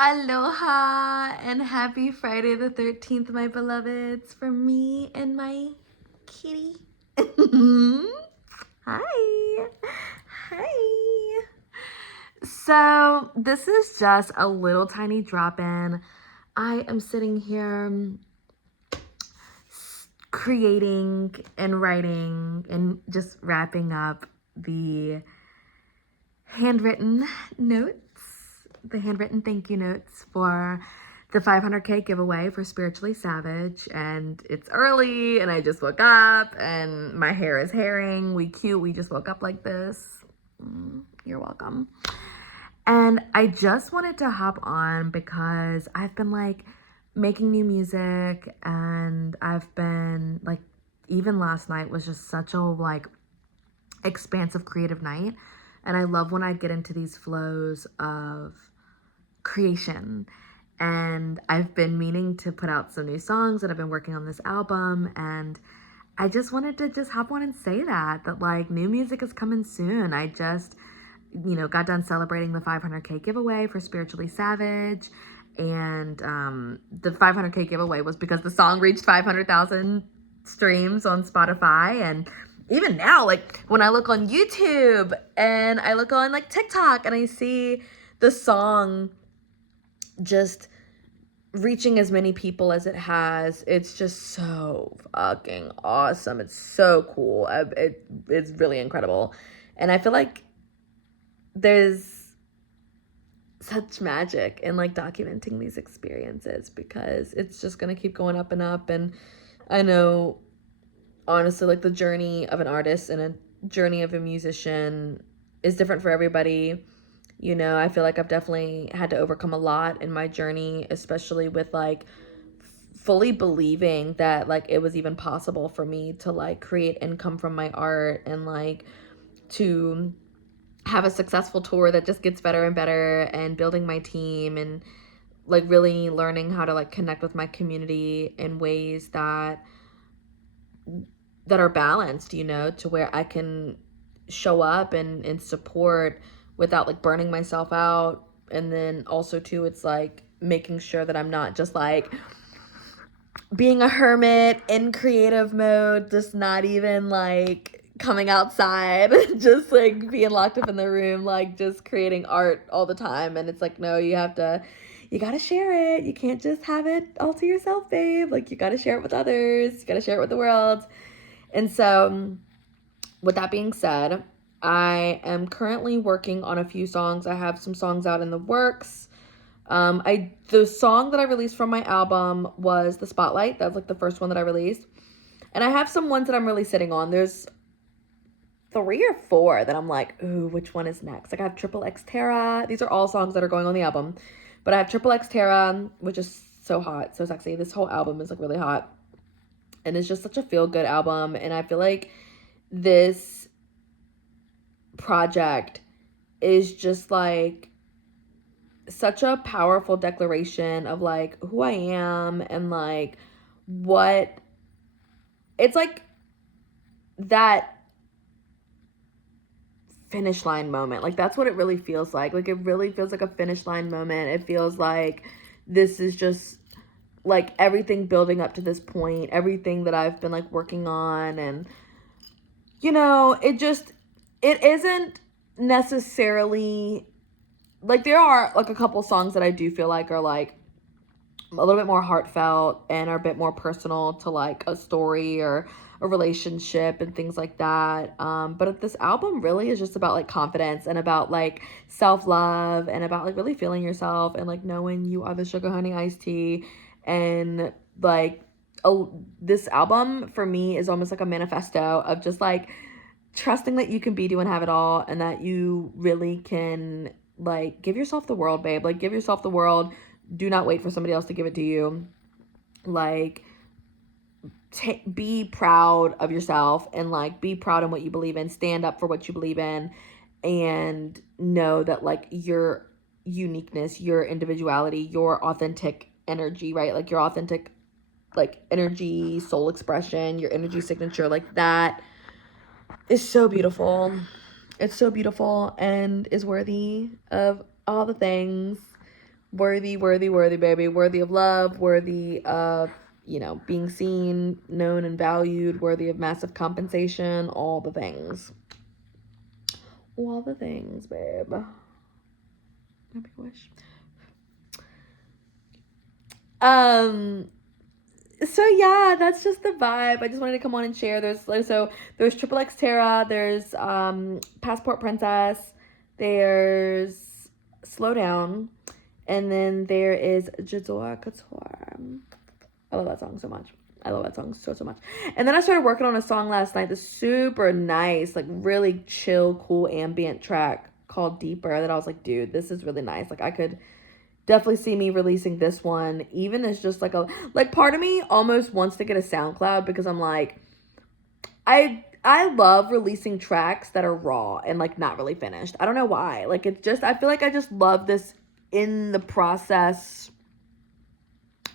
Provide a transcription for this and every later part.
Aloha and happy Friday the 13th, my beloveds, from me and my kitty. Hi. Hi. So, this is just a little tiny drop in. I am sitting here creating and writing and just wrapping up the handwritten notes, the handwritten thank you notes for the 500K giveaway for Spiritually Savage. And it's early and I just woke up and my hair is hairing. We cute. We just woke up like this. You're welcome. And I just wanted to hop on because I've been like making new music, and I've been like, even last night was just such a like expansive creative night. And I love when I get into these flows of creation. And I've been meaning to put out some new songs, and I've been working on this album, and I just wanted to just hop on and say that like new music is coming soon. I just, got done celebrating the 500K giveaway for Spiritually Savage. And the 500K giveaway was because the song reached 500,000 streams on Spotify. And even now, like when I look on YouTube and I look on like TikTok and I see the song just reaching as many people as it has, it's just so fucking awesome. It's so cool. It's really incredible. And I feel like there's such magic in like documenting these experiences, because it's just gonna keep going up and up. And I know, honestly, like the journey of an artist and a journey of a musician is different for everybody. I feel like I've definitely had to overcome a lot in my journey, especially with like fully believing that like it was even possible for me to like create income from my art, and like to have a successful tour that just gets better and better, and building my team, and like really learning how to like connect with my community in ways that are balanced, to where I can show up and support without like burning myself out. And then also too, it's like making sure that I'm not just like being a hermit in creative mode, just not even like coming outside, just like being locked up in the room, like just creating art all the time. And it's like, no, you gotta share it. You can't just have it all to yourself, babe. Like you gotta share it with others. You gotta share it with the world. And so with that being said, I am currently working on a few songs. I have some songs out in the works. The song that I released from my album was The Spotlight. That's like the first one that I released. And I have some ones that I'm really sitting on. There's 3 or 4 that I'm like, ooh, which one is next? Like I have Triple X Terra. These are all songs that are going on the album. But I have Triple X Terra, which is so hot, so sexy. This whole album is like really hot. And it's just such a feel-good album. And I feel like this project is just like such a powerful declaration of like who I am, and like what it's like, that finish line moment. Like that's what it really feels like. Like it really feels like a finish line moment. It feels like this is just like everything building up to this point, everything that I've been like working on. And it isn't necessarily like, there are like a couple songs that I do feel like are like a little bit more heartfelt and are a bit more personal to like a story or a relationship and things like that. But this album really is just about like confidence, and about like self-love, and about like really feeling yourself, and like knowing you are the sugar honey iced tea. And like this album for me is almost like a manifesto of just like trusting that you can be, do, and have it all, and that you really can like give yourself the world, babe. Like give yourself the world. Do not wait for somebody else to give it to you. Like be proud of yourself, and like be proud in what you believe in. Stand up for what you believe in, and know that like your uniqueness, your individuality, your authentic energy, right? Like your authentic like energy, soul expression, your energy signature, like that is so beautiful. It's so beautiful and is worthy of all the things. Worthy, worthy, worthy, baby. Worthy of love, worthy of, you know, being seen, known, and valued, worthy of massive compensation, all the things. All the things, babe. Happy wish. So yeah, that's just the vibe. I just wanted to come on and share. There's Triple X Terra, there's Passport Princess, there's Slow Down, and then there is Jador Couture. I love that song so much. I love that song so much. And then I started working on a song last night, this super nice, like really chill, cool ambient track called Deeper, that I was like, dude, this is really nice. Like I could definitely see me releasing this one, even as just like part of me almost wants to get a SoundCloud, because I'm like, I love releasing tracks that are raw and like not really finished. I don't know why. Like it's just, I feel like I just love this in the process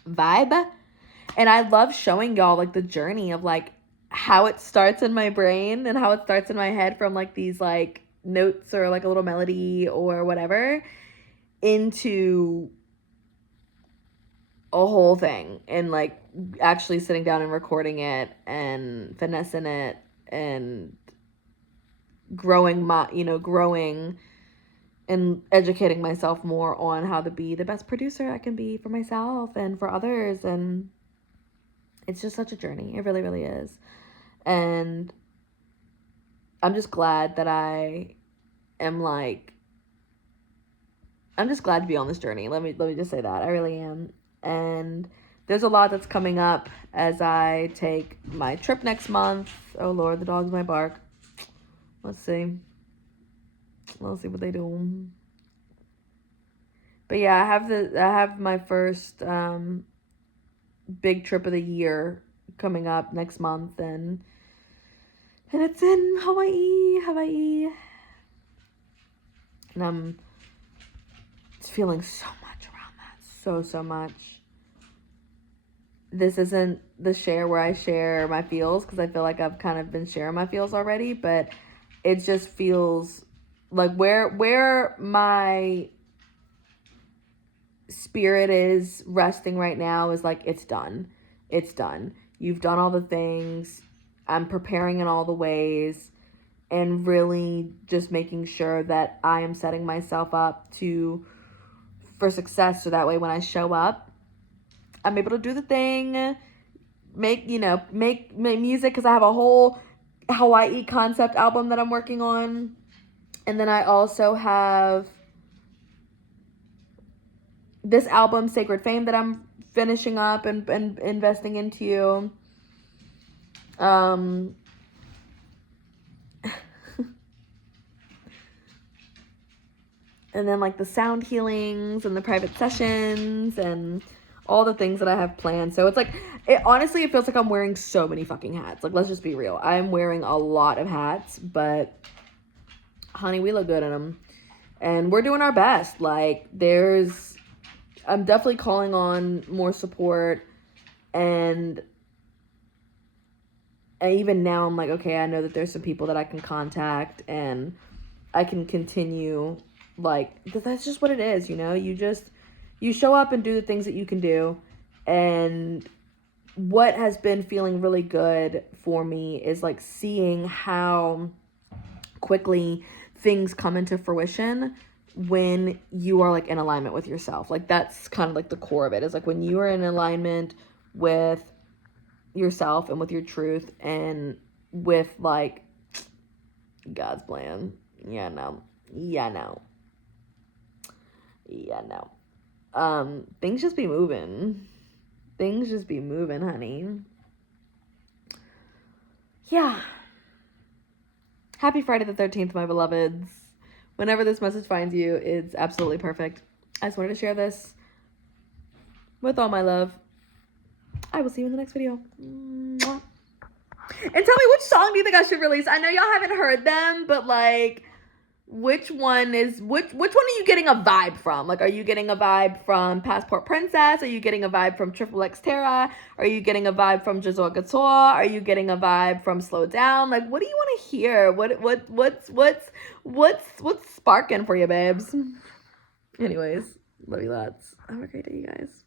vibe. And I love showing y'all like the journey of like how it starts in my brain and how it starts in my head from like these like notes or like a little melody or whatever, into a whole thing, and like actually sitting down and recording it and finessing it and growing and educating myself more on how to be the best producer I can be for myself and for others. And it's just such a journey. It really, really is. And I'm just glad that I'm just glad to be on this journey. Let me just say that. I really am. And there's a lot that's coming up as I take my trip next month. Oh Lord, the dogs might bark. Let's see what they do. But yeah, I have my first big trip of the year coming up next month, and it's in Hawaii. And I'm feeling so much around that. So much. This isn't the share where I share my feels, because I feel like I've kind of been sharing my feels already, but it just feels like where my spirit is resting right now is like, it's done. You've done all the things. I'm preparing in all the ways, and really just making sure that I am setting myself up for success, so that way when I show up, I'm able to do the thing, make music, because I have a whole Hawaii concept album that I'm working on. And then I also have this album, Sacred Fame, that I'm finishing up and investing into. And then like the sound healings and the private sessions and all the things that I have planned. So it's like, honestly, it feels like I'm wearing so many fucking hats. Like, let's just be real. I'm wearing a lot of hats, but honey, we look good in them. And we're doing our best. Like, I'm definitely calling on more support. And even now I'm like, okay, I know that there's some people that I can contact and I can continue, like, because that's just what it is, you show up and do the things that you can do. And what has been feeling really good for me is like seeing how quickly things come into fruition when you are like in alignment with yourself. Like, that's kind of like the core of it, is like when you are in alignment with yourself and with your truth and with like God's plan. Yeah, no. Things just be moving. Honey. Yeah. Happy Friday the 13th, my beloveds. Whenever this message finds you, it's absolutely perfect. I just wanted to share this with all my love. I will see you in the next video. Mwah. And tell me, which song do you think I should release? I know y'all haven't heard them, but like, which one are you getting a vibe from? Like, are you getting a vibe from Passport Princess? Are you getting a vibe from Triple X Terra? Are you getting a vibe from Jazor Couture? Are you getting a vibe from Slow Down? Like, what do you want to hear? What's sparking for you, babes? Anyways, Love you lots. Have a great day, you guys.